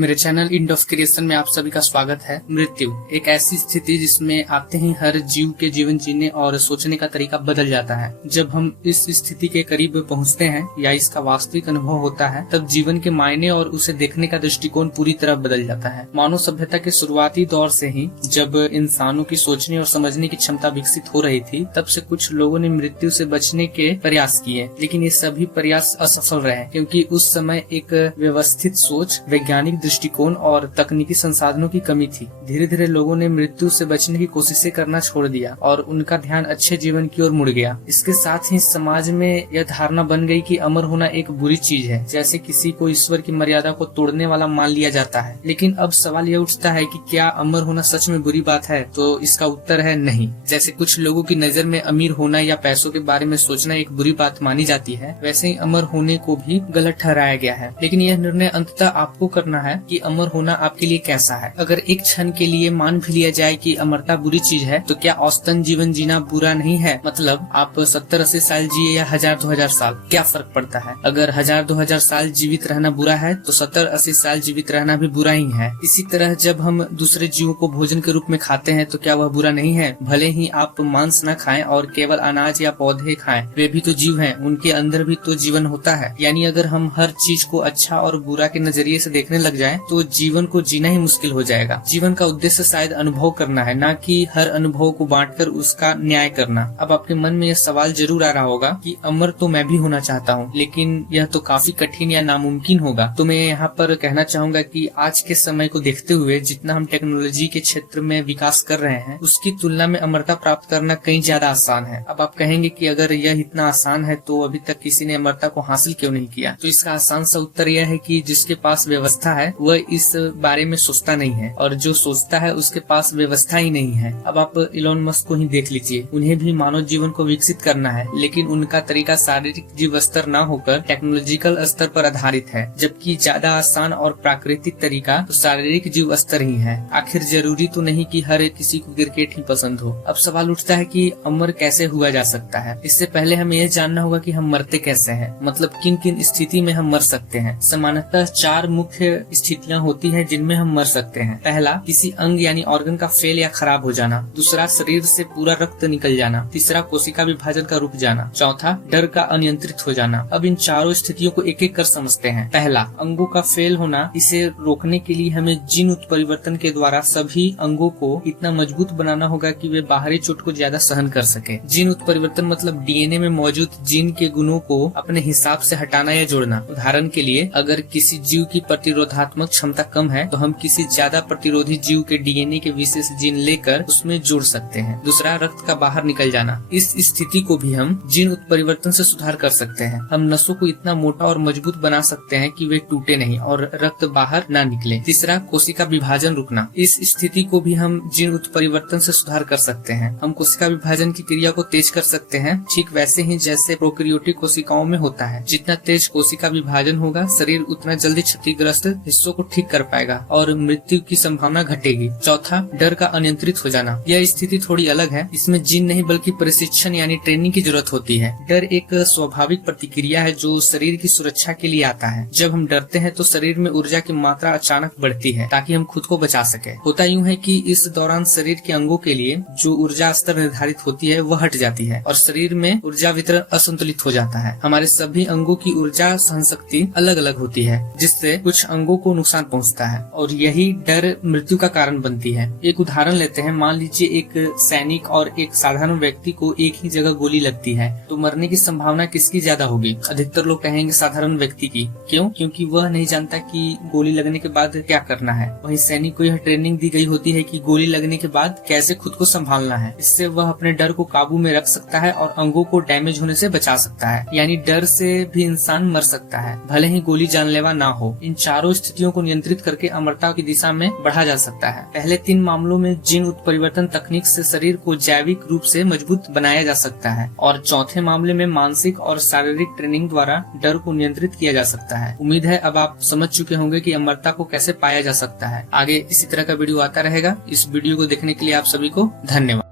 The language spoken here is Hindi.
मेरे चैनल इंड ऑफ क्रिएशन में आप सभी का स्वागत है। मृत्यु एक ऐसी स्थिति जिसमें आते ही हर जीव के जीवन जीने और सोचने का तरीका बदल जाता है। जब हम इस स्थिति के करीब पहुंचते हैं या इसका वास्तविक अनुभव होता है, तब जीवन के मायने और उसे देखने का दृष्टिकोण पूरी तरह बदल जाता है। मानव सभ्यता के शुरुआती दौर से ही जब इंसानों की सोचने और समझने की क्षमता विकसित हो रही थी, तब से कुछ लोगों ने मृत्यु से बचने के प्रयास किए, लेकिन ये सभी प्रयास असफल रहे, क्योंकि उस समय एक व्यवस्थित सोच, वैज्ञानिक दृष्टिकोण और तकनीकी संसाधनों की कमी थी। धीरे धीरे लोगों ने मृत्यु से बचने की कोशिशें करना छोड़ दिया और उनका ध्यान अच्छे जीवन की ओर मुड़ गया। इसके साथ ही समाज में यह धारणा बन गई कि अमर होना एक बुरी चीज है, जैसे किसी को ईश्वर की मर्यादा को तोड़ने वाला मान लिया जाता है। लेकिन अब सवाल यह उठता है कि क्या अमर होना सच में बुरी बात है? तो इसका उत्तर है नहीं। जैसे कुछ लोगों की नजर में अमीर होना या पैसों के बारे में सोचना एक बुरी बात मानी जाती है, वैसे ही अमर होने को भी गलत ठहराया गया है। लेकिन यह निर्णय अंततः आपको करना है कि अमर होना आपके लिए कैसा है। अगर एक क्षण के लिए मान भी लिया जाए कि अमरता बुरी चीज है, तो क्या औसतन जीवन जीना बुरा नहीं है? मतलब आप 70-80 साल जिए या 1000-2000 साल, क्या फर्क पड़ता है? अगर 1000-2000 साल जीवित रहना बुरा है, तो 70-80 साल जीवित रहना भी बुरा ही है। इसी तरह जब हम दूसरे जीवों को भोजन के रूप में खाते हैं, तो क्या वह बुरा नहीं है? भले ही आप मांस न खाएं और केवल अनाज या पौधे खाएं, वे भी तो जीव हैं, उनके अंदर भी तो जीवन होता है। यानी अगर हम हर चीज को अच्छा और बुरा के नजरिए से देखने लग जाएं, तो जीवन को जीना ही मुश्किल हो जाएगा। जीवन का उद्देश्य शायद अनुभव करना है, न कि हर अनुभव को बांटकर उसका न्याय करना। अब आपके मन में यह सवाल जरूर आ रहा होगा कि अमर तो मैं भी होना चाहता हूँ, लेकिन यह तो काफी कठिन या नामुमकिन होगा। तो मैं यहाँ पर कहना चाहूंगा कि आज के समय को देखते हुए जितना हम टेक्नोलॉजी के क्षेत्र में विकास कर रहे हैं, उसकी तुलना में अमरता प्राप्त करना कहीं ज्यादा आसान है। अब आप कहेंगे कि अगर यह इतना आसान है, तो अभी तक किसी ने अमरता को हासिल क्यों नहीं किया? तो इसका आसान सा उत्तर यह है कि जिसके पास व्यवस्था है वह इस बारे में सोचता नहीं है, और जो सोचता है उसके पास व्यवस्था ही नहीं है। अब आप इलॉन मस्क को ही देख लीजिए, उन्हें भी मानव जीवन को विकसित करना है, लेकिन उनका तरीका शारीरिक जीव स्तर न होकर टेक्नोलॉजिकल स्तर पर आधारित है, जबकि ज्यादा आसान और प्राकृतिक तरीका तो शारीरिक जीव स्तर ही है। आखिर जरूरी तो नहीं कि हर किसी को क्रिकेट ही पसंद हो। अब सवाल उठता है कि अमर कैसे हुआ जा सकता है। इससे पहले हमें यह जानना होगा कि हम मरते कैसे हैं, मतलब किन किन स्थिति में हम मर सकते हैं। सामान्यतः 4 मुख्य स्थितियाँ होती है जिनमें हम मर सकते हैं। पहला, किसी अंग यानी ऑर्गन का फेल या खराब हो जाना। दूसरा, शरीर से पूरा रक्त निकल जाना। तीसरा, कोशिका विभाजन का रुक जाना। चौथा, डर का अनियंत्रित हो जाना। अब इन चारों स्थितियों को एक एक कर समझते हैं। पहला, अंगों का फेल होना। इसे रोकने के लिए हमें जीन उत्परिवर्तन के द्वारा सभी अंगों को इतना मजबूत बनाना होगा कि वे बाहरी चोट को ज्यादा सहन कर सके। जीन उत्परिवर्तन मतलब डीएनए में मौजूद जीन के गुणों को अपने हिसाब से हटाना या जोड़ना। उदाहरण के लिए, अगर किसी जीव की प्रतिरोधात्मक क्षमता कम है, तो हम किसी ज्यादा प्रतिरोधी जीव के डीएनए के विशेष जीन लेकर उसमें जोड़ सकते हैं। दूसरा, रक्त का बाहर निकल जाना। इस स्थिति को भी हम जीन उत्परिवर्तन से सुधार कर सकते हैं। हम नसों को इतना मोटा और मजबूत बना सकते हैं कि वे टूटे नहीं और रक्त बाहर ना निकले। तीसरा, कोशिका विभाजन रुकना। इस स्थिति को भी हम जीन उत्परिवर्तन से सुधार कर सकते हैं। हम कोशिका विभाजन की क्रिया को तेज कर सकते हैं, ठीक वैसे ही जैसे प्रोकैरियोटिक कोशिकाओं में होता है। जितना तेज कोशिका विभाजन होगा, शरीर उतना जल्दी क्षतिग्रस्त हिस्सों को ठीक कर पाएगा और मृत्यु की संभावना घटेगी। चौथा, डर का अनियंत्रित हो जाना। यह स्थिति थोड़ी अलग है। इसमें जीन नहीं बल्कि प्रशिक्षण यानी ट्रेनिंग की जरूरत होती है। डर एक स्वाभाविक प्रतिक्रिया है जो शरीर की सुरक्षा के लिए आता है। जब हम डरते हैं तो शरीर में ऊर्जा की मात्रा अचानक बढ़ती है ताकि हम खुद को बचा सके। होता यूँ है कि इस दौरान शरीर के अंगों के लिए जो ऊर्जा स्तर निर्धारित होती है वह हट जाती है और शरीर में ऊर्जा वितरण असंतुलित हो जाता है। हमारे सभी अंगों की ऊर्जा सहन शक्ति अलग अलग होती है, जिससे कुछ अंगों को नुकसान पहुंचता है और यही डर मृत्यु का कारण बनती है। एक उदाहरण लेते हैं। मान लीजिए एक सैनिक और एक साधारण व्यक्ति को एक ही जगह गोली लगती है, तो मरने की संभावना किसकी ज्यादा होगी? अधिकतर लोग कहेंगे साधारण व्यक्ति की। क्यों? क्योंकि वह नहीं जानता कि गोली लगने के बाद क्या करना है। वहीं सैनिक को यह ट्रेनिंग दी गई होती है कि गोली लगने के बाद कैसे खुद को संभालना है। इससे वह अपने डर को काबू में रख सकता है और अंगों को डैमेज होने से बचा सकता है। यानी डर से भी इंसान मर सकता है, भले ही गोली जानलेवा ना हो। इन चारों स्थितियों को नियंत्रित करके अमरता की दिशा में बढ़ा जा सकता है। पहले 3 मामलों में जीन उत्परिवर्तन तकनीक से शरीर को जैविक रूप से मजबूत बनाया जा सकता है और चौथे मामले में मानसिक और शारीरिक ट्रेनिंग द्वारा डर को नियंत्रित किया जा सकता है। उम्मीद है अब आप समझ चुके होंगे कि अमरता को कैसे पाया जा सकता है। आगे इसी तरह का वीडियो आता रहेगा। इस वीडियो को देखने के लिए आप सभी को धन्यवाद।